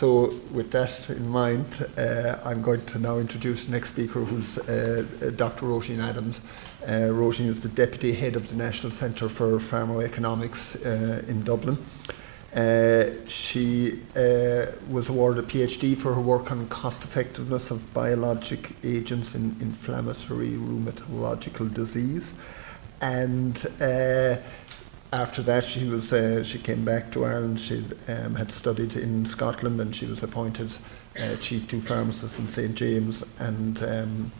So with that in mind, I'm going to now introduce the next speaker, who's Dr. Rosen Adams. Roisin is the Deputy Head of the National Centre for Pharmacoeconomics in Dublin. She was awarded a PhD for her work on cost effectiveness of biologic agents in inflammatory rheumatological disease. And after that, she came back to Ireland. She had studied in Scotland, and she was appointed Chief 2 Pharmacist in St. James, and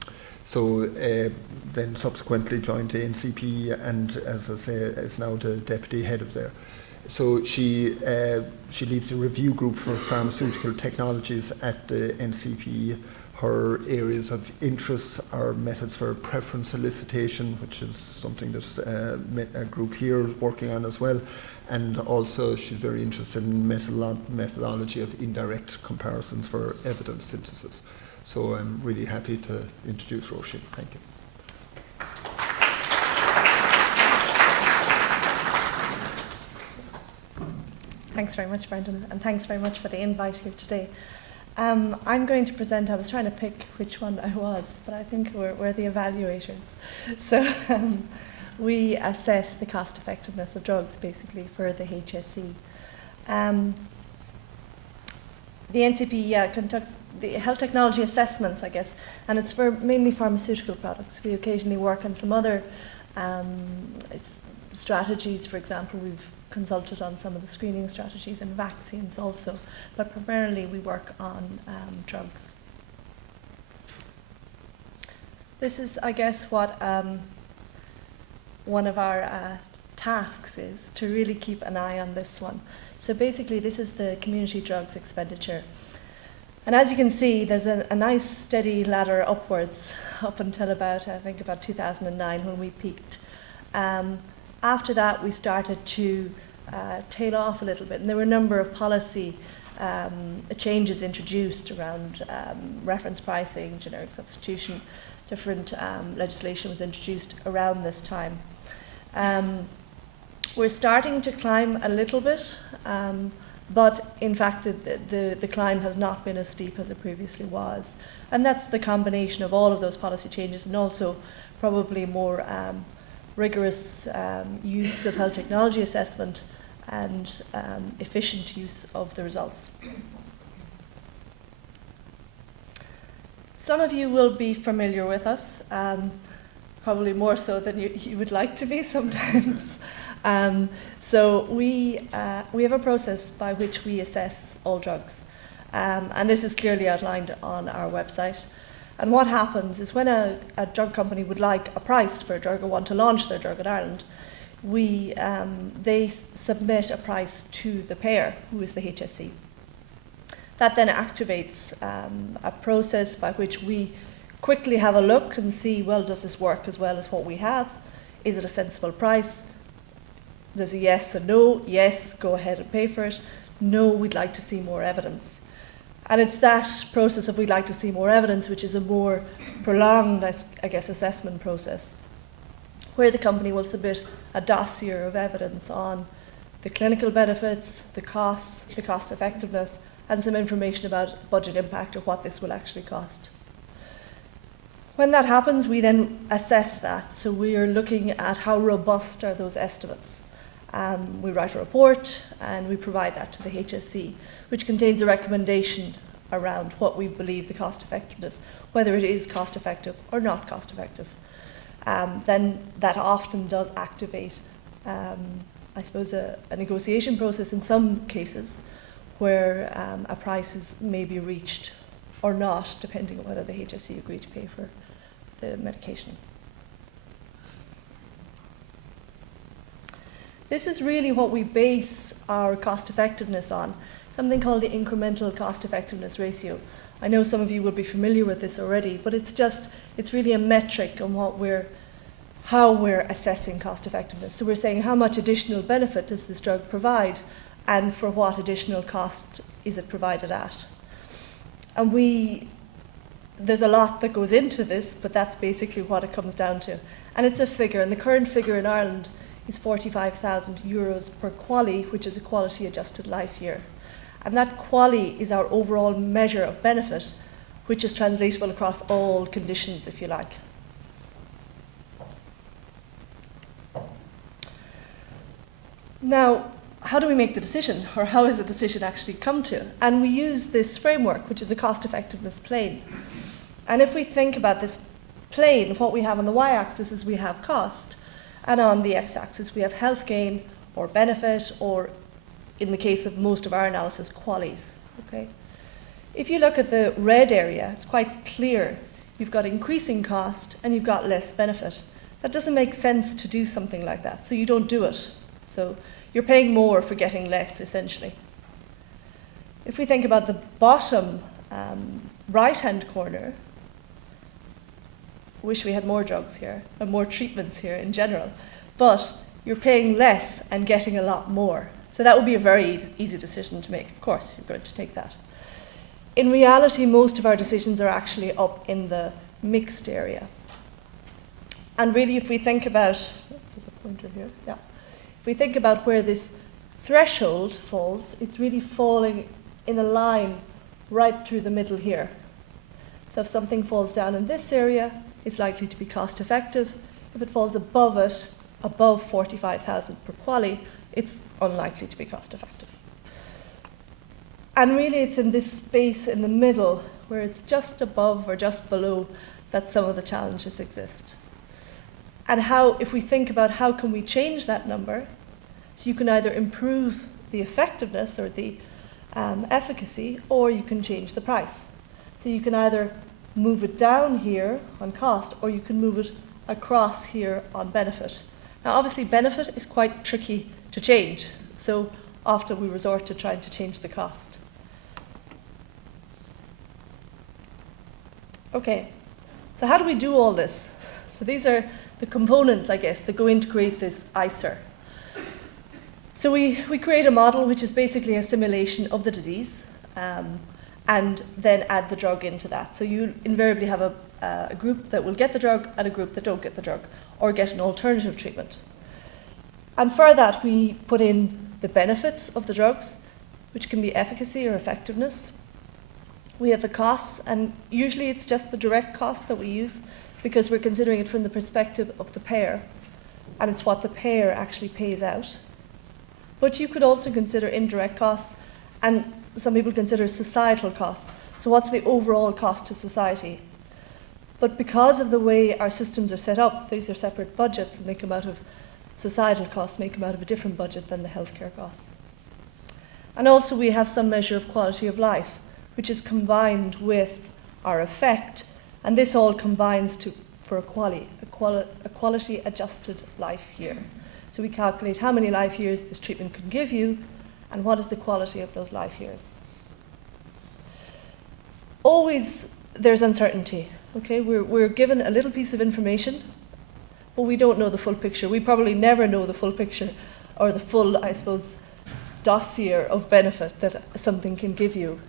so then subsequently joined the NCP, and as I say, is now the Deputy Head of there. So she leads the review group for pharmaceutical technologies at the NCP. Her areas of interest are methods for preference elicitation, which is something that a group here is working on as well. And also she's very interested in methodology of indirect comparisons for evidence synthesis. So I'm really happy to introduce Roisin. Thank you. Thanks very much, Brendan, and thanks very much for the invite here today. I'm going to present, I was trying to pick which one I was, but I think we're the evaluators. So we assess the cost effectiveness of drugs, basically, for the HSE. The NCP conducts the health technology assessments, I guess, and it's for mainly pharmaceutical products. We occasionally work on some other strategies. For example, we've consulted on some of the screening strategies and vaccines also, but primarily we work on drugs. This is, I guess, what one of our tasks is, to really keep an eye on this one. So basically this is the community drugs expenditure. And as you can see, there's a nice steady ladder upwards up until about 2009 when we peaked. After that, we started to tail off a little bit, and there were a number of policy changes introduced around reference pricing, generic substitution. Different legislation was introduced around this time. We're starting to climb a little bit, but in fact the climb has not been as steep as it previously was. And that's the combination of all of those policy changes, and also probably more rigorous use of health technology assessment and efficient use of the results. Some of you will be familiar with us, probably more so than you would like to be sometimes. So we have a process by which we assess all drugs, and this is clearly outlined on our website. And what happens is when a drug company would like a price for a drug or want to launch their drug in Ireland, they submit a price to the payer, who is the HSE. That then activates a process by which we quickly have a look and see, well, does this work as well as what we have? Is it a sensible price? There's a yes and no. Yes, go ahead and pay for it. No, we'd like to see more evidence. And it's that process of we'd like to see more evidence, which is a more prolonged, I guess, assessment process, where the company will submit a dossier of evidence on the clinical benefits, the costs, the cost effectiveness, and some information about budget impact or what this will actually cost. When that happens, we then assess that. So we are looking at how robust are those estimates. We write a report and we provide that to the HSE, which contains a recommendation around what we believe the cost effectiveness, whether it is cost effective or not cost effective. Then that often does activate, I suppose, a negotiation process in some cases where a price may be reached or not, depending on whether the HSE agree to pay for the medication. This is really what we base our cost effectiveness on, something called the incremental cost effectiveness ratio. I know some of you will be familiar with this already, but it's really a metric on how we're assessing cost effectiveness. So we're saying how much additional benefit does this drug provide, and for what additional cost is it provided at. And there's a lot that goes into this, but that's basically what it comes down to. And it's a figure, and the current figure in Ireland is €45,000 per QALY, which is a quality adjusted life year. And that QALY is our overall measure of benefit, which is translatable across all conditions, if you like. Now, how do we make the decision, or how is a decision actually come to? And we use this framework, which is a cost-effectiveness plane. And if we think about this plane, what we have on the y-axis is we have cost, and on the x-axis we have health gain, or benefit, or in the case of most of our analysis, QALYs. Okay? If you look at the red area, it's quite clear. You've got increasing cost, and you've got less benefit. That doesn't make sense to do something like that, so you don't do it. So you're paying more for getting less, essentially. If we think about the bottom right-hand corner, wish we had more drugs here, and more treatments here in general, but you're paying less and getting a lot more. So that would be a very easy decision to make. Of course, you're going to take that. In reality, most of our decisions are actually up in the mixed area. And really, if we think about, there's a pointer here, yeah. If we think about where this threshold falls, it's really falling in a line right through the middle here. So if something falls down in this area, it's likely to be cost effective. If it falls above it, above 45,000 per QALY, it's unlikely to be cost effective. And really it's in this space in the middle, where it's just above or just below, that some of the challenges exist. And how, if we think about how can we change that number, so you can either improve the effectiveness or the efficacy, or you can change the price. So you can either move it down here on cost, or you can move it across here on benefit. Now obviously benefit is quite tricky to change, so often we resort to trying to change the cost. Okay, so how do we do all this? So these are the components, I guess, that go in to create this ICER. So we create a model which is basically a simulation of the disease, and then add the drug into that. So you invariably have a group that will get the drug and a group that don't get the drug, or get an alternative treatment. And for that, we put in the benefits of the drugs, which can be efficacy or effectiveness. We have the costs, and usually it's just the direct costs that we use, because we're considering it from the perspective of the payer, and it's what the payer actually pays out. But you could also consider indirect costs, and some people consider societal costs. So what's the overall cost to society? But because of the way our systems are set up, these are separate budgets, and they come out of societal costs, may come out of a different budget than the healthcare costs. And also we have some measure of quality of life, which is combined with our effect, and this all combines for a quality adjusted life year. So we calculate how many life years this treatment can give you, and what is the quality of those life years. Always there's uncertainty. Okay, we're given a little piece of information, but we don't know the full picture. We probably never know the full picture, or the full, I suppose, dossier of benefit that something can give you.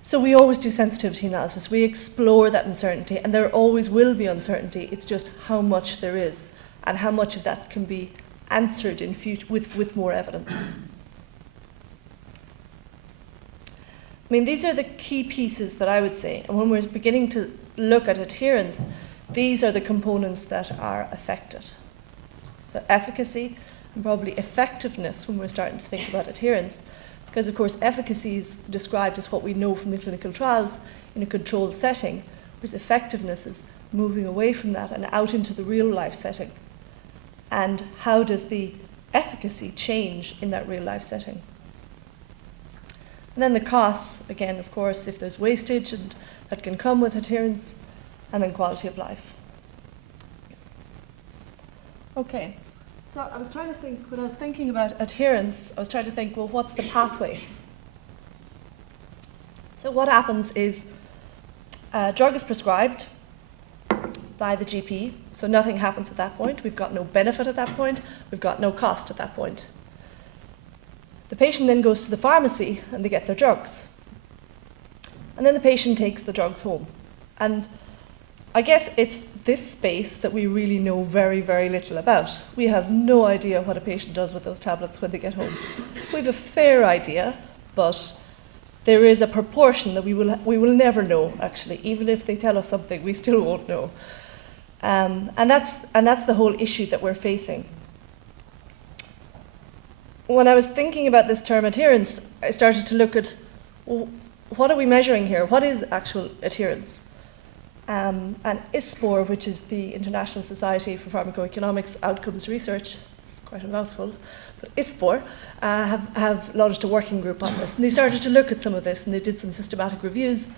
So we always do sensitivity analysis. We explore that uncertainty, and there always will be uncertainty. It's just how much there is, and how much of that can be answered in future with more evidence. I mean, these are the key pieces that I would say, and when we're beginning to look at adherence, these are the components that are affected. So efficacy and probably effectiveness when we're starting to think about adherence, because of course efficacy is described as what we know from the clinical trials in a controlled setting, whereas effectiveness is moving away from that and out into the real life setting. And how does the efficacy change in that real life setting? And then the costs, again, of course, if there's wastage and that can come with adherence, and then quality of life. Okay, so I was trying to think, when I was thinking about adherence, I was trying to think, well, what's the pathway? So what happens is a drug is prescribed by the GP, so nothing happens at that point. We've got no benefit at that point. We've got no cost at that point. The patient then goes to the pharmacy and they get their drugs. And then the patient takes the drugs home. And I guess it's this space that we really know very, very little about. We have no idea what a patient does with those tablets when they get home. We have a fair idea, but there is a proportion that we will never know, actually. Even if they tell us something, we still won't know. And that's the whole issue that we're facing. When I was thinking about this term adherence, I started to look at, well, what are we measuring here? What is actual adherence? And ISPOR, which is the International Society for Pharmacoeconomics Outcomes Research, it's quite a mouthful, but ISPOR have launched a working group on this. And they started to look at some of this, and they did some systematic reviews,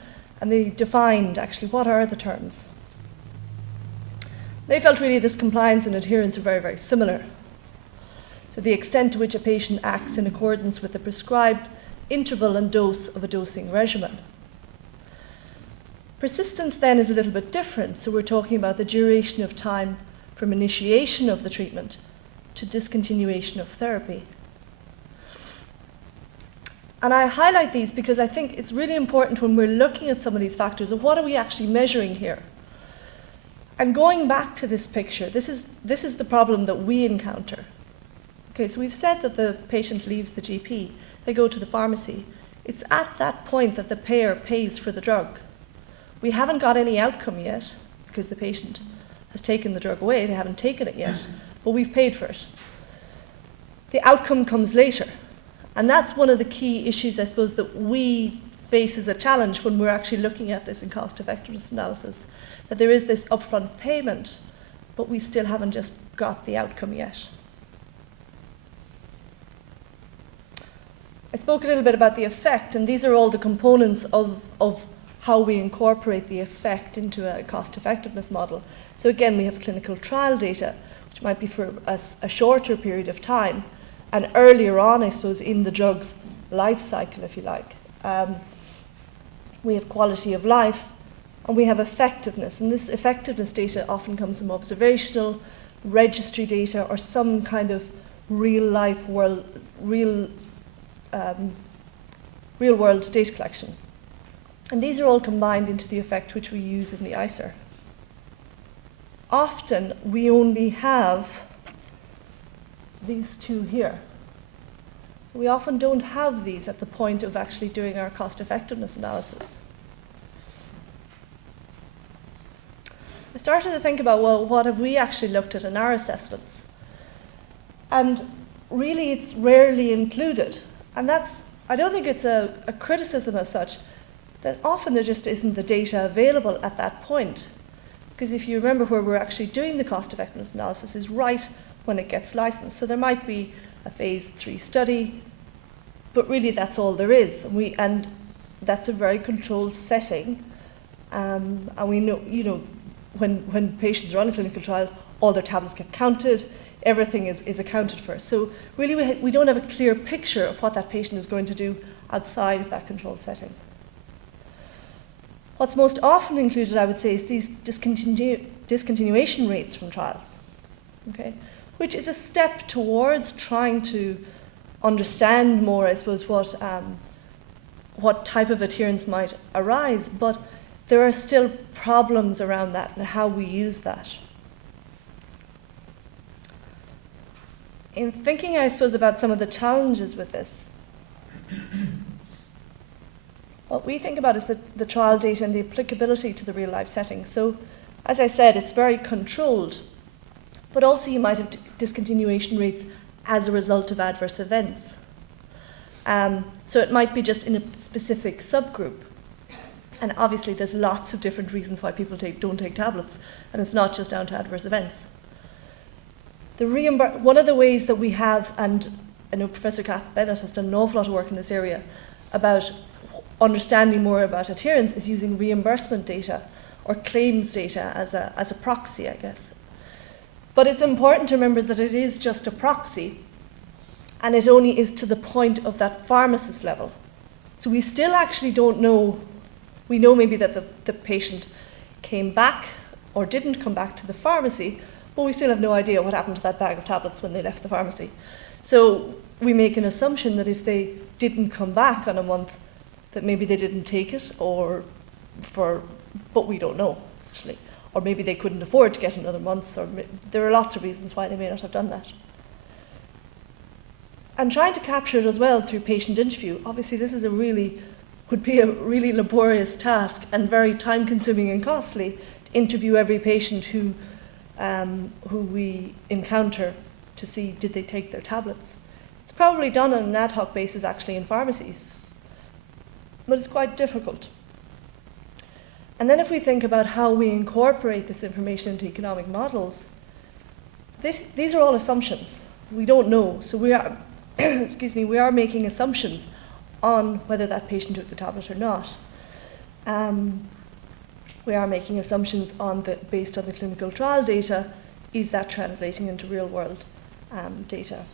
and they defined actually what are the terms. They felt really this compliance and adherence are very, very similar. So the extent to which a patient acts in accordance with the prescribed interval and dose of a dosing regimen. Persistence then is a little bit different, so we're talking about the duration of time from initiation of the treatment to discontinuation of therapy. And I highlight these because I think it's really important when we're looking at some of these factors of what are we actually measuring here. And going back to this picture, this is the problem that we encounter. Okay, so we've said that the patient leaves the GP, they go to the pharmacy. It's at that point that the payer pays for the drug. We haven't got any outcome yet because the patient has taken the drug away, they haven't taken it yet, but we've paid for it. The outcome comes later. And that's one of the key issues, I suppose, that we face as a challenge when we're actually looking at this in cost effectiveness analysis, that there is this upfront payment, but we still haven't just got the outcome yet. I spoke a little bit about the effect, and these are all the components of how we incorporate the effect into a cost effectiveness model. So again, we have clinical trial data, which might be for a shorter period of time, and earlier on, I suppose, in the drug's life cycle, if you like. We have quality of life, and we have effectiveness. And this effectiveness data often comes from observational, registry data, or some kind of real-life world, real-world data collection. And these are all combined into the effect which we use in the ICER. Often, we only have these two here. We often don't have these at the point of actually doing our cost effectiveness analysis. I started to think about, well, what have we actually looked at in our assessments? And really, it's rarely included. And I don't think it's a criticism as such, that often there just isn't the data available at that point. Because if you remember where we're actually doing the cost effectiveness analysis is right when it gets licensed. So there might be a phase 3 study, but really that's all there is. And that's a very controlled setting. And we know, when patients are on a clinical trial, all their tablets get counted, everything is accounted for. So really we don't have a clear picture of what that patient is going to do outside of that controlled setting. What's most often included, I would say, is these discontinuation rates from trials, okay? Which is a step towards trying to understand more, I suppose, what type of adherence might arise, but there are still problems around that and how we use that. In thinking, I suppose, about some of the challenges with this, what we think about is the trial data and the applicability to the real-life setting. So, as I said, it's very controlled, but also you might have discontinuation rates as a result of adverse events. So it might be just in a specific subgroup. And obviously there's lots of different reasons why people don't take tablets, and it's not just down to adverse events. One of the ways that we have, and I know Professor Kath Bennett has done an awful lot of work in this area about understanding more about adherence, is using reimbursement data or claims data as a proxy, I guess. But it's important to remember that it is just a proxy, and it only is to the point of that pharmacist level. So we still actually don't know. We know maybe that the patient came back or didn't come back to the pharmacy, but we still have no idea what happened to that bag of tablets when they left the pharmacy. So we make an assumption that if they didn't come back on a month, that maybe they didn't take it, but we don't know, actually. or maybe they couldn't afford to get another month's, or there are lots of reasons why they may not have done that. And trying to capture it as well through patient interview, obviously this is would be a really laborious task and very time-consuming and costly to interview every patient who we encounter to see did they take their tablets. It's probably done on an ad hoc basis actually in pharmacies, but it's quite difficult. And then if we think about how we incorporate this information into economic models, these are all assumptions. We don't know, so we are, we are making assumptions on whether that patient took the tablet or not. We are making assumptions based on the clinical trial data. Is that translating into real world data?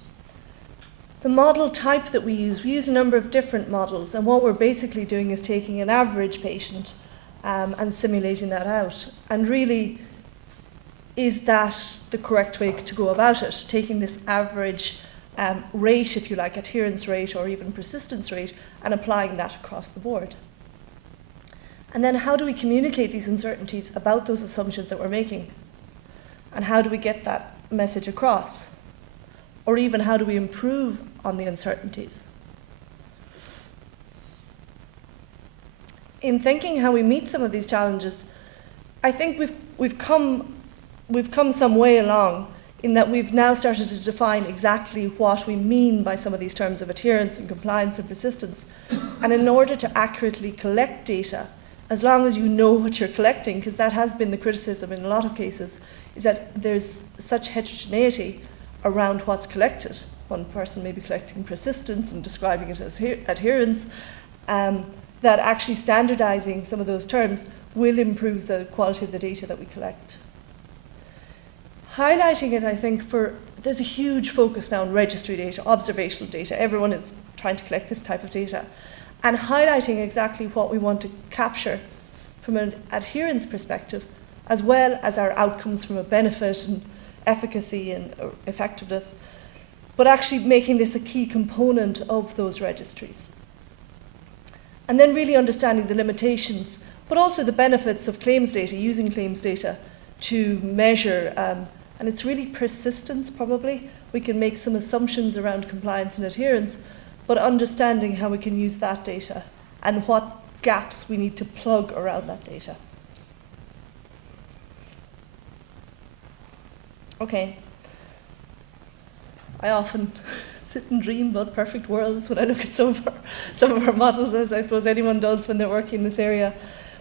The model type that we use a number of different models, and what we're basically doing is taking an average patient and simulating that out. And really, is that the correct way to go about it? Taking this average rate, if you like, adherence rate or even persistence rate, and applying that across the board. And then how do we communicate these uncertainties about those assumptions that we're making? And how do we get that message across? Or even how do we improve on the uncertainties? In thinking how we meet some of these challenges, I think we've come some way along in that we've now started to define exactly what we mean by some of these terms of adherence and compliance and persistence. And in order to accurately collect data, as long as you know what you're collecting, because that has been the criticism in a lot of cases, is that there's such heterogeneity around what's collected. One person may be collecting persistence and describing it as adherence, that actually standardizing some of those terms will improve the quality of the data that we collect. Highlighting it, I think, there's a huge focus now on registry data, observational data. Everyone is trying to collect this type of data. And highlighting exactly what we want to capture from an adherence perspective, as well as our outcomes from a benefit and efficacy and effectiveness, but actually making this a key component of those registries. And then really understanding the limitations, but also the benefits of claims data, using claims data to measure, and it's really persistence probably. We can make some assumptions around compliance and adherence, but understanding how we can use that data and what gaps we need to plug around that data. Okay. I often sit and dream about perfect worlds when I look at some of our models, as I suppose anyone does when they're working in this area.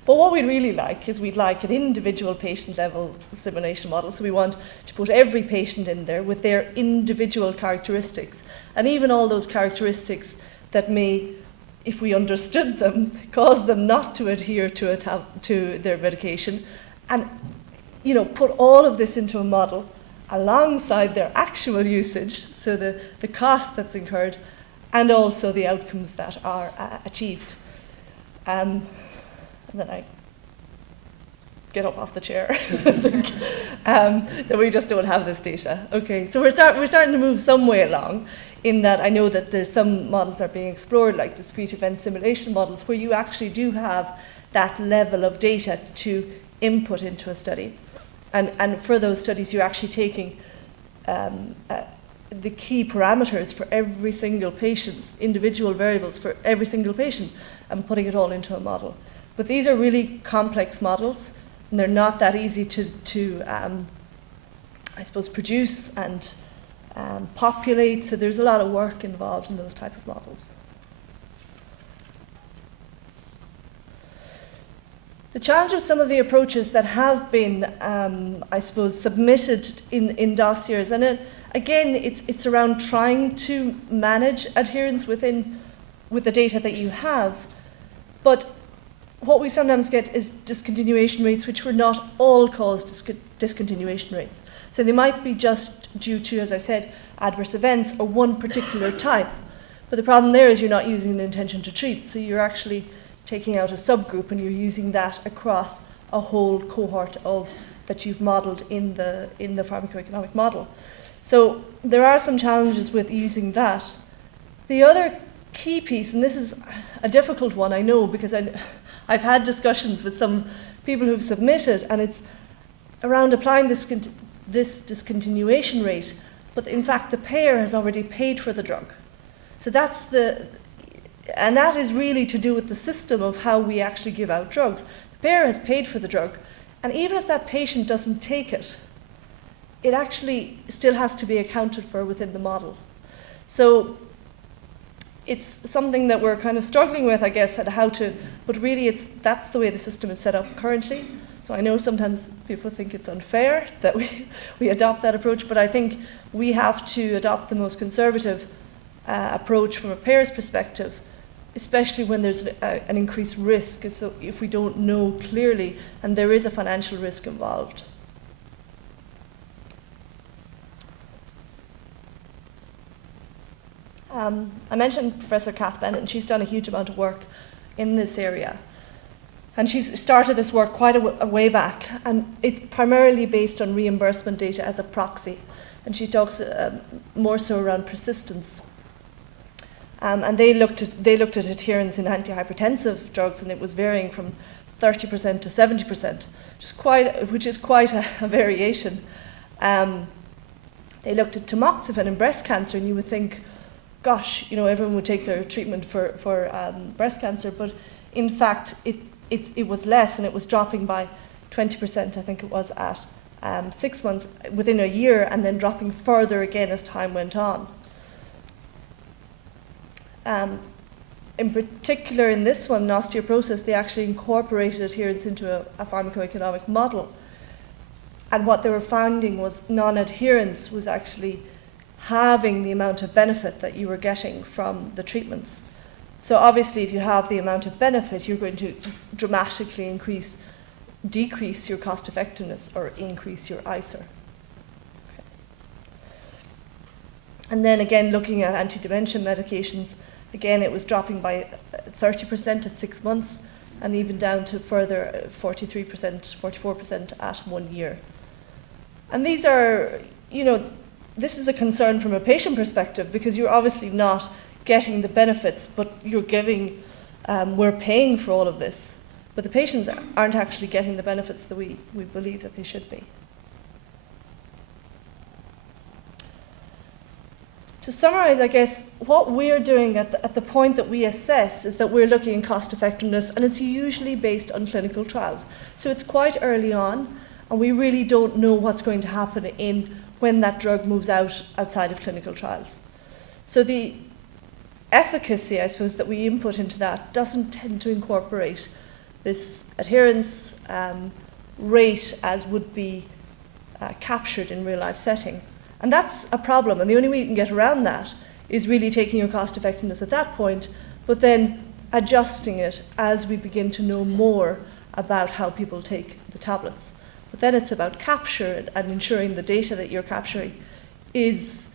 But what we'd really like is we'd like an individual patient level simulation model. So we want to put every patient in there with their individual characteristics, and even all those characteristics that may, if we understood them, cause them not to adhere to their medication, and put all of this into a model alongside their actual usage, so the cost that's incurred, and also the outcomes that are achieved. And then I get up off the chair. That we just don't have this data. Okay, so we're starting to move some way along in that I know that there's some models are being explored, like discrete event simulation models, where you actually do have that level of data to input into a study. And for those studies, you're actually taking the key parameters for every single patient's individual variables for every single patient and putting it all into a model. But these are really complex models, and they're not that easy to I suppose, produce and populate. So there's a lot of work involved in those type of models. The challenge with some of the approaches that have been, I suppose, submitted in dossiers, and again, it's around trying to manage adherence with the data that you have, but what we sometimes get is discontinuation rates which were not all-cause discontinuation rates. So they might be just due to, as I said, adverse events or one particular type. But the problem there is you're not using an intention to treat, so you're actually taking out a subgroup and you're using that across a whole cohort that you've modelled in the pharmacoeconomic model. So there are some challenges with using that. The other key piece, and this is a difficult one, I know, because I've had discussions with some people who've submitted, and around applying this discontinuation rate, but in fact the payer has already paid for the drug. So and that is really to do with the system of how we actually give out drugs. The payer has paid for the drug, and even if that patient doesn't take it, it actually still has to be accounted for within the model. So it's something that we're kind of struggling with, I guess, at how to, but really that's the way the system is set up currently. So I know sometimes people think it's unfair that we adopt that approach, but I think we have to adopt the most conservative approach from a payer's perspective, especially when there's an increased risk, so if we don't know clearly, and there is a financial risk involved. I mentioned Professor Kath Bennett, and she's done a huge amount of work in this area. And she's started this work quite a way back, and it's primarily based on reimbursement data as a proxy. And she talks more so around persistence. And they looked at adherence in antihypertensive drugs, and it was varying from 30% to 70%, which is quite a variation. They looked at tamoxifen in breast cancer, and you would think, gosh, everyone would take their treatment for breast cancer, but in fact, it was less, and it was dropping by 20%, I think it was, at 6 months, within a year, and then dropping further again as time went on. In particular, in this one, in osteoporosis, they actually incorporated adherence into a pharmacoeconomic model. And what they were finding was non-adherence was actually having the amount of benefit that you were getting from the treatments. So obviously, if you have the amount of benefit, you're going to dramatically decrease your cost effectiveness or increase your ICER. Okay. And then again, looking at anti-dementia medications, again, it was dropping by 30% at 6 months, and even down to further 43%, 44% at 1 year. And these are, this is a concern from a patient perspective, because you're obviously not getting the benefits, but we're paying for all of this. But the patients aren't actually getting the benefits that we believe that they should be. To summarize, I guess, what we're doing at the point that we assess is that we're looking at cost effectiveness, and it's usually based on clinical trials. So it's quite early on, and we really don't know what's going to happen when that drug moves outside of clinical trials. So the efficacy, I suppose, that we input into that doesn't tend to incorporate this adherence rate as would be captured in real life setting. And that's a problem, and the only way you can get around that is really taking your cost effectiveness at that point, but then adjusting it as we begin to know more about how people take the tablets. But then it's about capture and ensuring the data that you're capturing is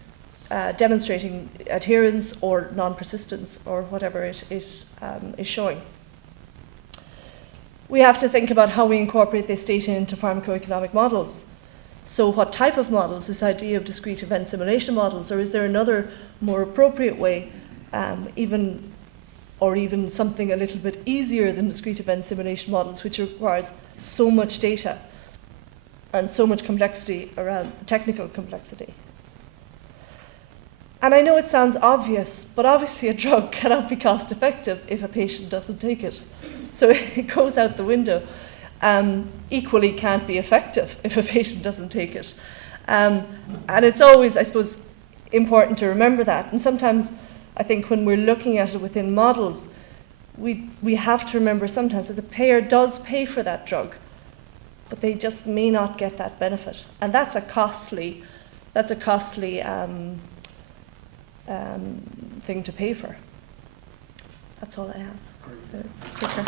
demonstrating adherence or non-persistence or whatever it is showing. We have to think about how we incorporate this data into pharmacoeconomic models. So what type of models? This idea of discrete event simulation models, or is there another more appropriate way, even something a little bit easier than discrete event simulation models, which requires so much data and so much complexity around technical complexity? And I know it sounds obvious, but obviously a drug cannot be cost effective if a patient doesn't take it. So it goes out the window. Equally can't be effective if a patient doesn't take it. And it's always, I suppose, important to remember that. And sometimes I think when we're looking at it within models, we have to remember sometimes that the payer does pay for that drug, but they just may not get that benefit. And that's a costly thing to pay for. That's all I have. So it's quicker.